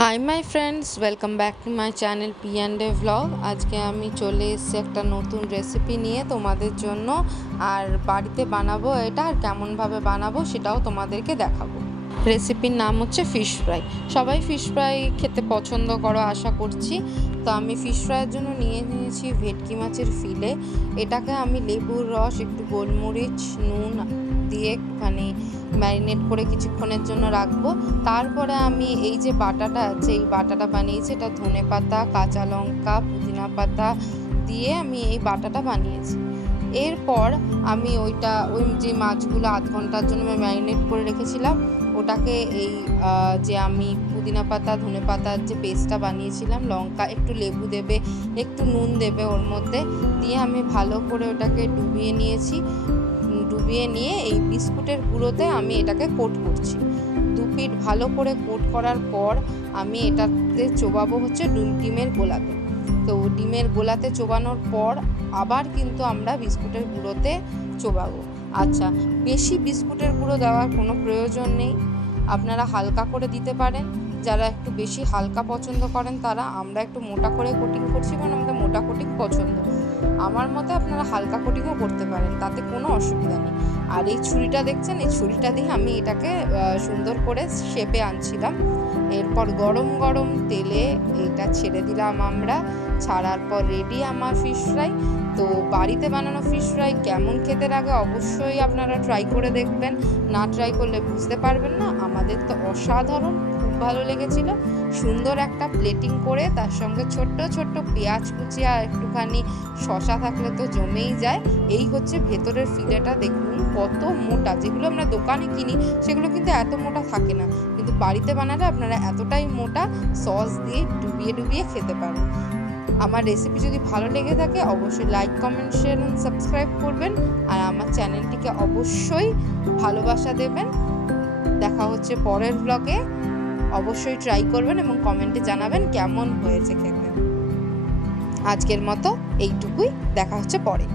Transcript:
Hi my friends, welcome back to my channel P&A vlog. আজকে আমি চলে এসেছি একটা নতুন রেসিপি নিয়ে তোমাদের জন্য। আর বাড়িতে বানাবো এটা, আর কেমনভাবে বানাবো সেটাও তোমাদেরকে দেখাবো। রেসিপির নাম হচ্ছে ফিশ ফ্রাই। সবাই ফিশ ফ্রাই খেতে পছন্দ করো আশা করছি। তো আমি ফিশ ফ্রাইয়ের জন্য নিয়েছি ভেটকি মাছের ফিলে। এটাকে আমি লেবুর রস, একটু গোলমরিচ, নুন দিয়ে একটুখানি ম্যারিনেট করে কিছুক্ষণের জন্য রাখবো। তারপরে আমি এই যে বাটাটা আছে, এই বাটাটা বানিয়েছি। এটা ধনে পাতা, কাঁচা লঙ্কা, পুদিনা পাতা দিয়ে আমি এই বাটাটা বানিয়েছি। এরপর আমি ওই যে মাছগুলো আধ ঘন্টার জন্য আমি ম্যারিনেট করে রেখেছিলাম, ওটাকে এই যে আমি পুদিনা পাতা, ধনে পাতার যে পেস্টটা বানিয়েছিলাম, লঙ্কা, একটু লেবু দেবে, একটু নুন দেবে ওর মধ্যে, দিয়ে আমি ভালো করে ওটাকে ডুবিয়ে নিয়েছি। ডুবিয়ে নিয়ে এই বিস্কুটের গুঁড়োতে আমি এটাকে কোট করছি। 2 পিঠ ভালো করে কোট করার পর আমি এটাতে চোবাবো হচ্ছে ডিমের গোলাতে। তো ডিমের গোলাতে চোবানোর পর আবার কিন্তু আমরা বিস্কুটের গুঁড়োতে চোবাবো। আচ্ছা, বেশি বিস্কুটের গুঁড়ো দেওয়ার কোনো প্রয়োজন নেই, আপনারা হালকা করে দিতে পারেন। যারা একটু বেশি হালকা পছন্দ করেন তারা, আমরা একটু মোটা করে কোটিং করছি কারণ আমাদের মোটা কোটিং পছন্দ। আমার মতে আপনারা হালকা কোটিংও করতে পারেন, তাতে কোনো অসুবিধা নেই। আর এই ছুরিটা দেখছেন, এই ছুরিটা দিয়ে আমি এটাকে সুন্দর করে শেপে আনছিলাম। এরপর গরম গরম তেলে এটা ছেড়ে দিলাম আমরা। ছাড়ার পর রেডি আমার ফিশ ফ্রাই। তো বাড়িতে বানানো ফিশ ফ্রাই কেমন খেতে লাগে অবশ্যই আপনারা ট্রাই করে দেখবেন, না ট্রাই করলে বুঝতে পারবেন না। আমাদের তো অসাধারণ, খুব ভালো লেগেছিল। সুন্দর একটা প্লেটিং করে তার সঙ্গে ছোট্ট ছোট্ট পেঁয়াজ কুচি আর একটুখানি শসা থাকলে তো জমেই যায়। এই হচ্ছে ভেতরের ফিলেটা, দেখুন কত মোটা। যেগুলো আমরা দোকানে কিনি সেগুলো কিন্তু এত মোটা থাকে না, কিন্তু বাড়িতে বানালে আপনারা এতটাই মোটা সস দিয়ে ডুবিয়ে ডুবিয়ে খেতে পারেন। আমার রেসিপি যদি ভালো লেগে থাকে অবশ্যই লাইক, কমেন্ট, শেয়ার এবং সাবস্ক্রাইব করবেন। আর আমার চ্যানেলটিকে অবশ্যই ভালোবাসা দেবেন। দেখা হচ্ছে পরের ব্লগে। অবশ্যই ট্রাই করবেন এবং কমেন্টে জানাবেন কেমন হয়েছে খেতে। আজকের মতো এইটুকুই, দেখা হচ্ছে পরে।